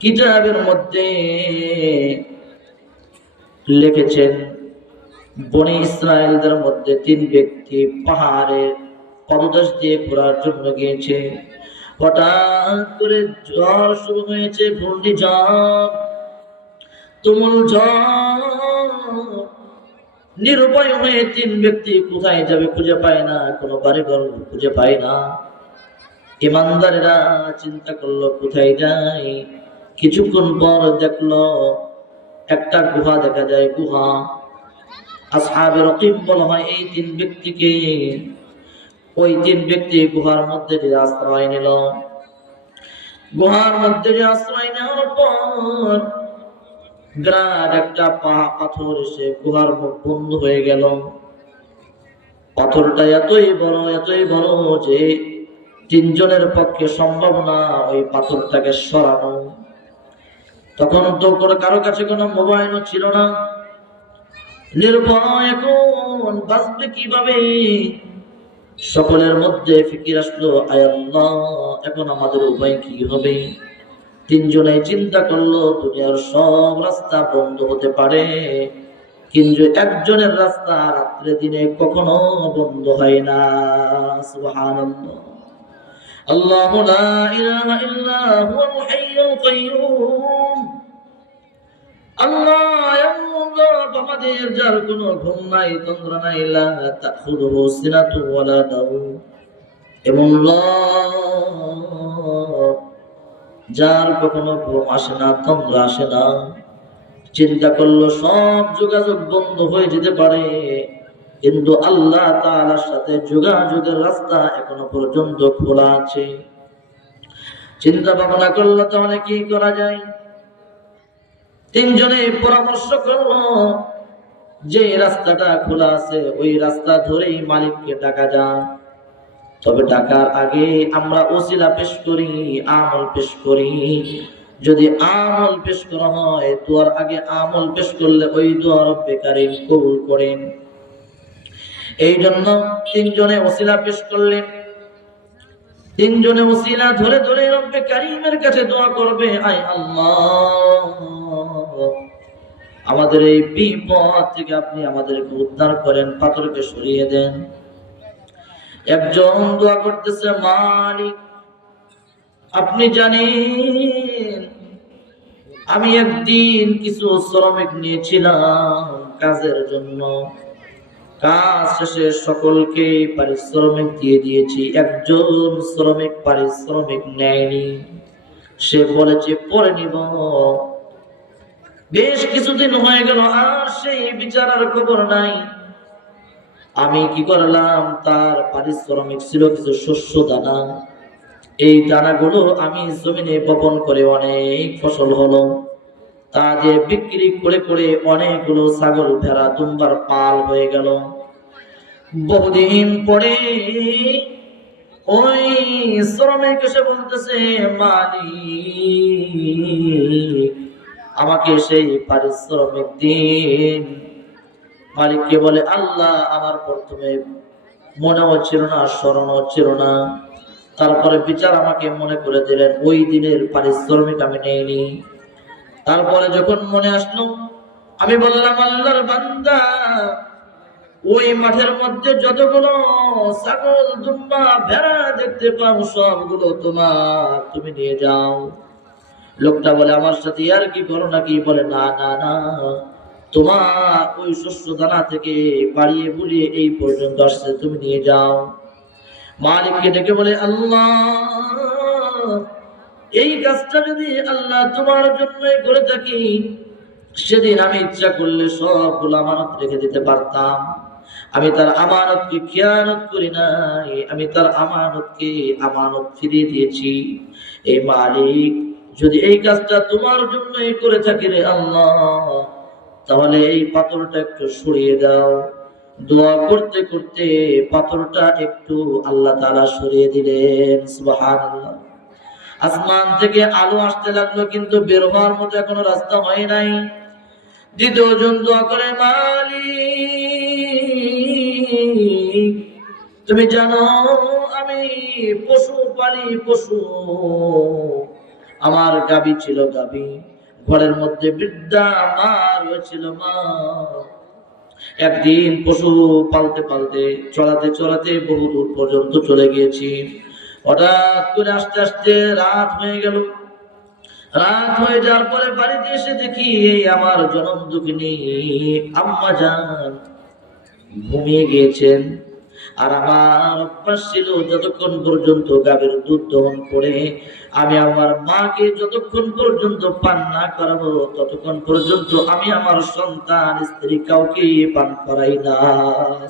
কিতাবের মধ্যে লিখেছেন বনি ইসরায়েলদের মধ্যে 3 ব্যক্তি পাহাড়ের পদদেশ দিয়ে ঘোরার জন্য গিয়েছে। হঠাৎ করে ঝড় শুরু হয়েছে, ঘূর্ণিঝড়, তুমুল ঝড়। নিরুপায় হয়ে 3 ব্যক্তি কোথায় যাবে খুঁজে পায় না, কোনো বাড়িঘর খুঁজে পায় না। ইমানদারেরা চিন্তা করলো কোথায় যাই। কিছুক্ষণ পর দেখলো একটা গুহা দেখা যায়, গুহা। আসহাবে রকিব বলা হয় এই 3 ব্যক্তিকে। ওই 3 ব্যক্তি গুহার মধ্যে যে আশ্রয় নিল, গুহার মধ্যে যে আশ্রয় নেওয়ার পর বিরাট একটা পাথর এসে গুহার মুখ বন্ধ হয়ে গেল। পাথরটা এতই বড় যে 3 জনের পক্ষে সম্ভব না ওই পাথরটাকে সরানো। তখন তো কারো কাছে কোনো মোবাইলও ছিল না, নির্ভয় এখন বাঁচবে কিভাবে। সকলের মধ্যে ফিকির আসলো, আয় আল্লাহ, এখন আমাদের উপায় কি হবে। 3 জনে চিন্তা করলো দুনিয়ার সব রাস্তা বন্ধ হতে পারে, কিন্তু একজনের রাস্তা রাত্রে দিনে কখনো বন্ধ হয় না। সুবহানাল্লাহ। আল্লাহু লা ইলাহা ইল্লা হুয়াল হাইয়ুল কাইয়্যুম। আল্লাহ এমন রব আমাদের যার কোনো ঘুম নাই, তন্দ্রা নাই, লা তাখুযুহু সিনাতুন ওয়ালা নাওম। এমন রব যার কখনো ঘুম আসে না, তন্দ্রা আসে না। চিন্তা করলো সব যোগাযোগ বন্ধ হয়ে যেতে পারে, কিন্তু আল্লাহ তাআলার সাথে যোগাযোগের রাস্তা এখনো পর্যন্ত খোলা আছে। চিন্তা ভাবনা করলো তাহলে কি করা যায়। 3 জনে পরামর্শ করলো যে রাস্তাটা খোলা আছে ওই রাস্তা ধরেই মালিককে ডাকা যায়। তবে ডাকার আগে আমরা ওসিলা পেশ করি, আমল পেশ করি। যদি আমল পেশ করা হয়, দোয়ার আগে আমল পেশ করলে ওই দোয়া রব্বে কারীম কবুল করেন। এই জন্য 3 জনে ওসিলা পেশ করলেন। 3 জনে ওসিলা ধরে ধরে রব্বে কারীমের কাছে দোয়া করবে, আয় আল্লাহ, আমাদের এই বিপদ থেকে আপনি আমাদেরকে উদ্ধার করেন, পাথরকে সরিয়ে দেন। একজন দোয়া করতেছে, মালিক, আপনি জানেন আমি একদিন কিছু শ্রমিক নিয়েছিলাম কাজের জন্য। কাজ শেষে সকলকে পারিশ্রমিক দিয়ে দিয়েছি, একজন শ্রমিক পারিশ্রমিক নেয়নি। সে বলেছে পরে নিব। বেশ কিছুদিন হয়ে গেল আর সেই বিচারার খবর নাই। আমি কি করলাম, তার পারিশ্রমিক ছিল কিছু শস্য দানা। এই দানাগুলো আমি জমিনে বপন করে অনেক ফসল হলো, তা দিয়ে বিক্রি করে করে অনেকগুলো ছাগল ভেড়া দুম্বার পাল হয়ে গেল। বহুদিন পরে ওই শ্রমিক এসে বলতেছে, মালিক, আমাকে সেই পারিশ্রমিক দিন। মালিককে বলে, আল্লাহ আমার প্রথমে মনে হচ্ছিল না, স্মরণ হচ্ছিল না, তারপরে বিচার আমাকে মনে করে দিলেন, ওই দিনের পারিশ্রমিক আমি নেইনি। তারপরে যখন মনে আসলো, আমি বললাম, আল্লাহর বান্দা, ওই মাঠের মধ্যে যতগুলো ছাগল দুম্বা ভেড়া দেখতে পাও সবগুলো তোমার, তুমি নিয়ে যাও। লোকটা বলে, আমার সাথে আর কি করো নাকি? বলে, না না না, তোমার ওই শস্য দানা থেকে বাড়িয়ে বুলিয়ে এই পর্যন্ত আসছে, তুমি নিয়ে যাও। মালিককে ডেকে বলে, আল্লাহ, এই কাজটা যদি আল্লাহ তোমার জন্যই করে থাকি, সেদিন আমি ইচ্ছা করলে সবগুলো আমানত রেখে দিতে পারতাম। আমি তার আমানতকে খেয়ানত করি নাই, আমি তার আমানতকে আমানত ফিরিয়ে দিয়েছি। এই মালিক, যদি এই কাজটা তোমার জন্যই করে থাকি রে আল্লাহ, তাহলে এই পাথরটা একটু সরিয়ে দাও। দোয়া করতে করতে পাথরটা একটু আল্লাহ তাআলা সরিয়ে দিলেন। সুবহানাল্লাহ। আসমান থেকে আলো আসতে লাগলো, কিন্তু বের হওয়ার মতো এখনো রাস্তা হয় নাই। দ্বিতীয় জন দোয়া করে, মালিক, তুমি জানো আমি পশু পালি, পশু আমার গাবি ছিল গাবি, ঘরের মধ্যে বৃদ্ধা মা রয়েছিল মা। একদিন পশু পালতে পালতে চড়াতে চড়াতে বহু দূর পর্যন্ত চলে গিয়েছি। হঠাৎ করে আস্তে আস্তে রাত হয়ে গেল। রাত হয়ে যাওয়ার পরে বাড়িতে এসে দেখি এই আমার জনম দুঃখিনী আম্মা জান ঘুমিয়ে গিয়েছেন। আর আমার অভ্যাস ছিল যতক্ষণ পর্যন্ত গাভীর দুধ দহন করে আমি আমার মাকে যতক্ষণ পর্যন্ত পান না করাবো ততক্ষণ পর্যন্ত আমি আমার সন্তান স্ত্রী কাউকে পান করাই না।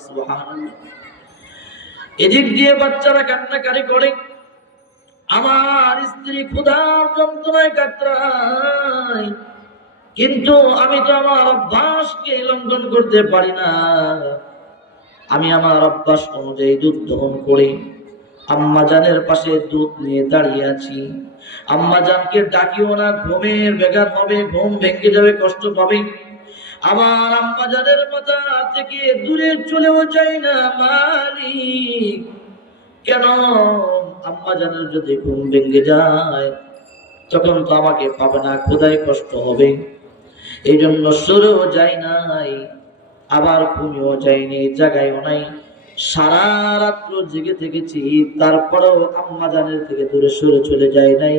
সুবহানাল্লাহ। এদিক দিয়ে বাচ্চারা কান্নাকারি করে, আমার স্ত্রী ক্ষুধার যন্ত্রণায় কাতরায়, কিন্তু আমি তো আমার অভ্যাসকে লঙ্ঘন করতে পারি না। আমি আমার অভ্যাস অনুযায়ী দুধ দহন করে আম্মা জানের পাশে দুধ নিয়ে দাঁড়িয়ে আছি। আম্মা জানকে ডাকিও না, ঘুমের বেঘাত হবে, ঘুম ভেঙে যাবে, কষ্ট পাবে। আমার আম্মা জানের মাথা থেকে দূরে চলেও যায় না। মালিক, কেন? আম্মা জানের যদি ঘুম ভেঙে যায় তখন তো আমাকে পাবে না, ক্ষুধায় কষ্ট হবে। এই জন্য সরেও যাই নাই, আবার ঘুমিয়েও যাইনি, জাগাইও নাই। সারা রাত্র জেগে থেকেছি, তারপরেও আম্মা জানের থেকে দূরে সরে চলে যায় নাই।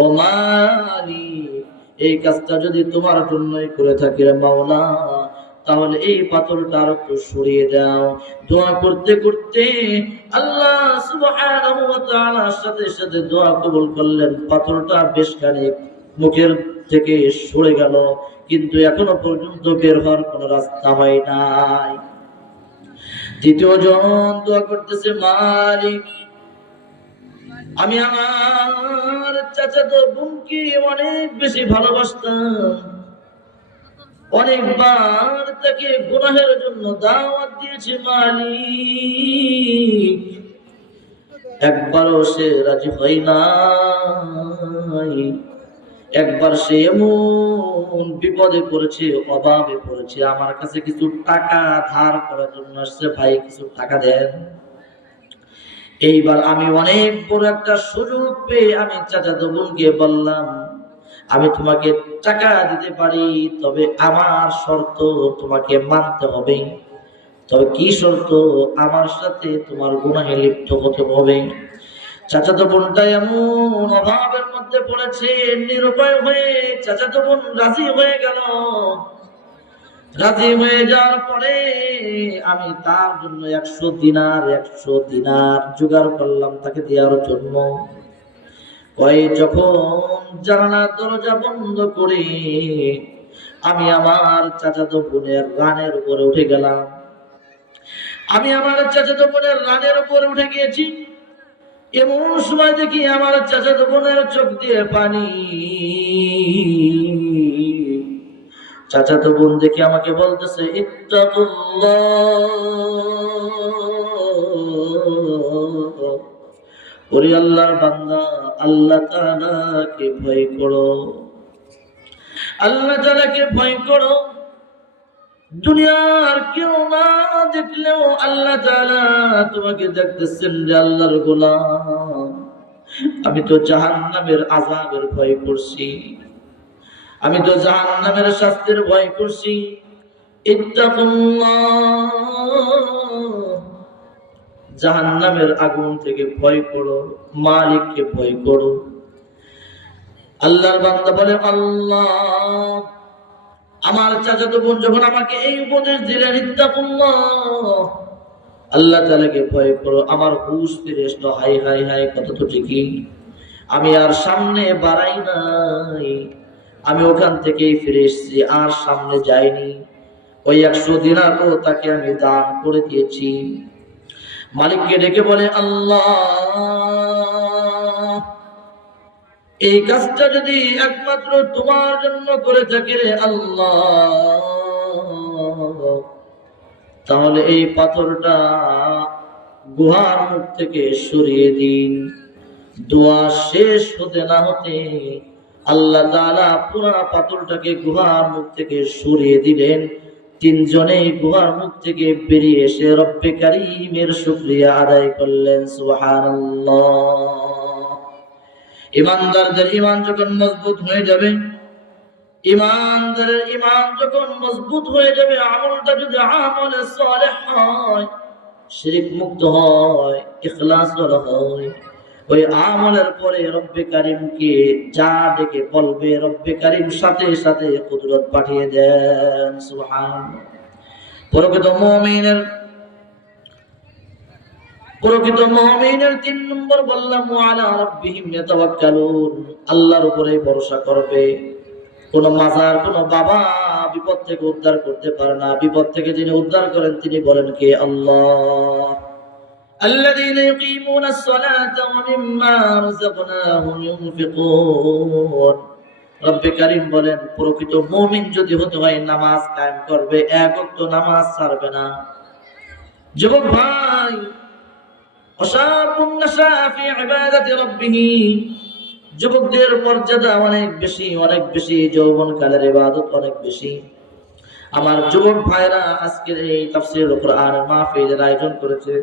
ও মালিক, এই কাজটা যদি তোমার জন্যই করে থাকি রে মাওলা, তাহলে এই পাথরটা আর একটু সরিয়ে দাও। দোয়া করতে করতে আল্লাহ সুবহানাহু ওয়া তাআলার সাথে সাথে দোয়া কবুল করলেন। পাথরটা বেশ খানিক মুখের থেকে সরে গেল, কিন্তু এখনো পর্যন্ত বের হওয়ার কোন রাস্তা হয় নাই। দ্বিতীয় জন দোয়া করতেছে, মালিক, আমি আমার চাচাতো বোনকে অনেক বেশি ভালোবাসতাম, অনেকবার তাকে গুনাহের জন্য দাওয়াত দিয়েছি মালিক, একবারও সে রাজি হয় নাই। একবার সে এমন বিপদে পড়েছে, অভাবে পড়েছে, আমার কাছে কিছু টাকা ধার করার জন্য আসছে, ভাই কিছু টাকা দেন। এইবার আমি অনেক বড় একটা সুযোগ পেয়ে আমি চাচাতো বোনকে বললাম, আমি তোমাকে টাকা দিতে পারি, তবে আমার শর্ত তোমাকে মানতে হবে। তবে কি শর্ত? আমার সাথে তোমার গুনাহে লিপ্ত হতে হবে। চাচাতো বোনটা এমন অভাবের মধ্যে পড়েছে, নিরুপায় হয়ে চাচাতো বোন রাজি হয়ে গেল। রাজি হয়ে যাওয়ার পরে আমি তার জন্য 100 দিনার জোগাড় করলাম তাকে দেওয়ার জন্য। যখন জানালা দরজা বন্ধ করে আমি আমার চাচাতো বোনের রানের উপরে উঠে গেলাম। আমি আমার চাচাতো বোনের রানের উপরে উঠে গিয়েছি। এমন সময় দেখি আমার চাচাতো বোনের চোখ দিয়ে পানি। চাচাতো বোন দেখি আমাকে বলতেছে, ইত্তাকুল্লাহ, ওরে আল্লাহর বান্দা, আল্লাহ তাআলাকে ভয় করো, আল্লাহ তাআলাকে ভয় করো। দুনিয়ার কেউ না দেখলেও আল্লাহ তাআলা তোমাকে দেখতেছেন যে আল্লাহর গোলাম। আমি তো জাহান্নামের আযাবের ভয় করছি, আমি তো জাহান্নামের শাস্তির ভয় করছি। ইত্তাকুল্লাহ, জাহান্নামের আগুন থেকে ভয় করো, মালিককে ভয় করো। আল্লাহর বান্দা বলে, আল্লাহ, আমার চাচাতো বোন যখন আমাকে এই উপদেশ দিলেন, ইত্তাকুল্লাহ, আল্লাহ তাআলাকে ভয় করো, আমার হুঁশ ফিরে আসলো। হাই হাই হাই, কত তো ঠিকই। আমি আর সামনে বাড়াই নাই, আমি ওখান থেকেই ফিরে এসেছি, আর সামনে যাইনি। ওই 100 দিনারও তাকে আমি দান করে দিয়েছি। মালিককে ডেকে বলে, আল্লাহ, এই কাজটা যদি একমাত্র তোমার জন্য করে থাকে রে আল্লাহ, তাহলে এই পাথরটা গুহার মুখ থেকে সরিয়ে দিন। দোয়া শেষ হতে না হতে আল্লাহ তাআলা পুরো পাথরটাকে গুহার মুখ থেকে সরিয়ে দিলেন। তিনজনেই গুহার মুখ থেকে বেরিয়ে এসে রব্বে কারীমের শুকরিয়া আদায় করলেন। সুবহানাল্লাহ। ইমানদারদের ইমান যখন মজবুত হয়ে যাবে, ইমানদারের ইমান যখন মজবুত হয়ে যাবে, আমলটা যদি আমলে সালেহ হয়, শিরক মুক্ত হয়, ইখলাস হয়, ওই আমলের পরে রব্বে কারিমকে যা ডেকে বলবে রব্বে কারিম সাথে সাথে কুদরত পাঠিয়ে দেন। সুবহানাল্লাহ। প্রকৃত মুমিনের ৩ নম্বর বললাম ওয়ালা রাব্বিহিম ইয়াতাওয়াক্কালুন, আল্লাহর উপরে ভরসা করবে। কোন মাজার, কোন বাবা বিপদ থেকে উদ্ধার করতে পারে না। বিপদ থেকে যিনি উদ্ধার করেন তিনি বলেন কে? আল্লাহ। الذين يقيمون الصلاة ومما رزقناهم ينفقون। রব্বে কারীম বলেন প্রকৃত মুমিন যদি হতে হয় নামাজ কায়েম করবে, এক ওয়াক্ত নামাজ ছাড়বে না। যুবক ভাই, ওয়াশাবুন নাশা ফি ইবাদাতি রাব্বিহি, যুবকদের মর্যাদা অনেক বেশি, অনেক বেশি। যৌবনকালের ইবাদত অনেক বেশি। আমার যুবক ভাইরা আজকের এই তাফসীরুল কুরআনের মাহফিলের আয়োজন করেছে।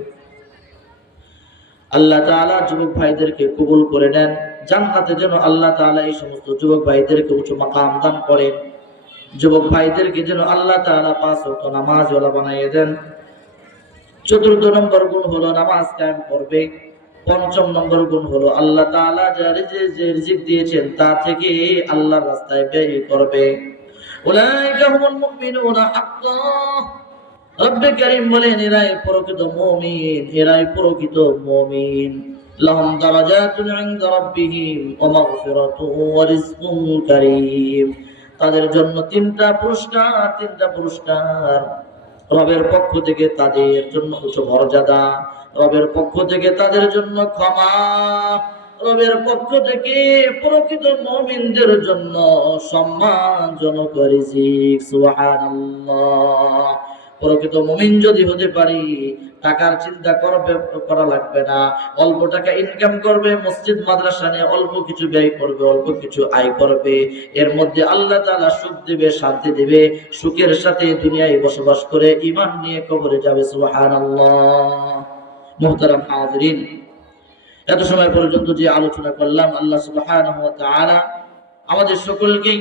আল্লাহ তাআলা যুবক ভাইদেরকে কবুল করে নেন। জান্নাতে যেন আল্লাহ তাআলা এই সমস্ত যুবক ভাইদেরকে উঁচু মাকাম দান করেন। যুবক ভাইদেরকে যেন আল্লাহ তাআলা 5 ওয়াক্ত নামাজওয়ালা বানিয়ে দেন। ৪র্থ নম্বর গুণ হলো নামাজ কায়েম করবে। ৫ম নম্বর গুণ হলো আল্লাহ তাআলা যে রিজিক দিয়েছেন তা থেকে আল্লাহর রাস্তায় ব্যয় করবে। উলাইকা হুমুল মুমিনুনা হাক্কান। রব্বে কারীম বলেন এরাই প্রকৃত মুমিন, এরাই প্রকৃত মুমিন। লাহুম দারাজাতুন ইনদা রাব্বিহিম ওয়া মাগফিরাতুন ওয়া রিজকুন কারীম। তাদের জন্য 3টা পুরস্কার। রবের পক্ষ থেকে তাদের জন্য উচ্চ মর্যাদা, রবের পক্ষ থেকে তাদের জন্য ক্ষমা, রবের পক্ষ থেকে প্রকৃত মুমিনদের জন্য সম্মানজনক রিজিক। সুবহানাল্লাহ। প্রকৃত মুমিন যদি হতে পারি, টাকার চিন্তা করা লাগবে না। অল্প টাকা ইনকাম করবে, মসজিদ মাদ্রাসা নিয়ে অল্প কিছু ব্যয় করবে, অল্প কিছু আয় করবে। এর মধ্যে আল্লাহ তাআলা সুখ দিবে, শান্তি দিবে। সুখের সাথে দুনিয়ায় বসবাস করে ঈমান নিয়ে কবরে যাবে। সুবহানাল্লাহ। মুহতারাম হাজিরিন, এত সময় পর্যন্ত যে আলোচনা করলাম, আল্লাহ সুবহানাহু ওয়া তাআলা আমাদের সকলকেই